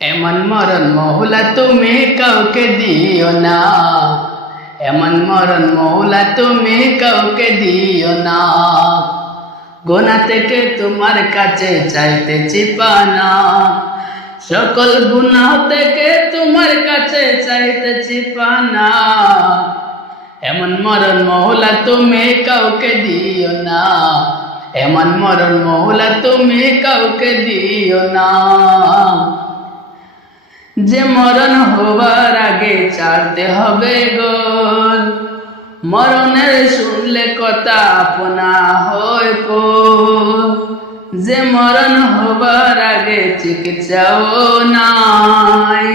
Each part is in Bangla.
এমন মরণ মৌলা তুমি কাউকে দিও না, এমন মরণ মৌলা তুমি কাউকে দিও না। গোনা থেকে তোমার কাছে চাইতেছি পানা, সকল গুনাহ থেকে তোমার কাছে চাইতেছি পানা। এমন মরণ মৌলা তুমি কাউকে দিও না, এমন মরণ মৌলা তুমি কাউকে দিও না। যে মরণ হবার আগে ছাড়তে হবে গোল, মরণের শুনলে কথা আপনা হয় পোল। যে মরণ হবার আগে চিকিৎসাও নাই,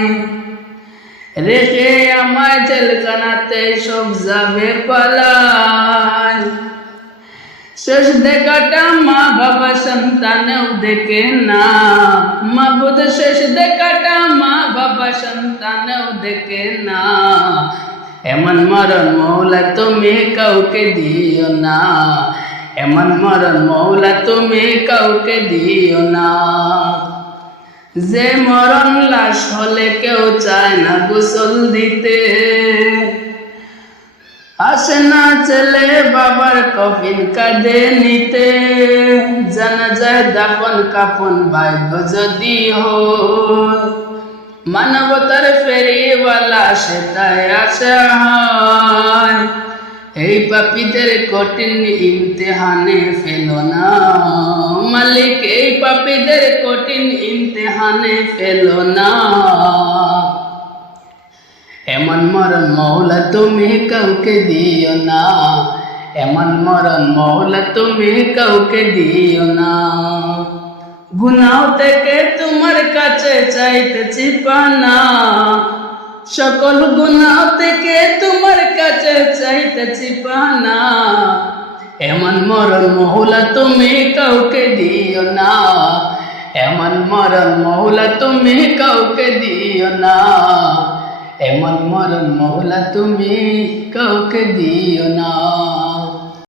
রেখে আমায় জেলখানাতে সব যাবে পালাই। শেষ দেখাটা মা বাবা সন্তানেও দেখে না, মাবুদ শেষ দেখাটা মা বাবা সন্তানেও দেখে না। এমন মরণ মৌলা তুমি কাউকে দিও না, এমন মরণ মৌলা তুমি কাউকে দিও না। যে মরণ লাশ হলে কেউ চায় না গোসল দিতে, আসে না ছেলে বাবার কফিন কাঁধে নিতে। জানাজায় দাফন কাফন ভাগ্য যদি হয়, মানবতার ফেরিওয়ালা সেটাই আশা হয়। এই পাপীদের কঠিন ইমতিহানে ফেলো না মালিক, এই পাপীদের কঠিন ইমতিহানে ফেলো না। এমন মরণ মৌলা তুমি কাউকে দিও না, এমন মরণ মৌলা তুমি কাউকে দিও না। গুনাহ থেকে তোমার কাছে চাইতেছি পানা, সকল গুনাহ থেকে তোমার কাছে চাইতেছি পানা। এমন মরণ মৌলা তুমি কাউকে দিও না, এমন মরণ মৌলা তুমি কাউকে দিও না, এমন মরণ মৌলা তুমি কাউকে দিও না।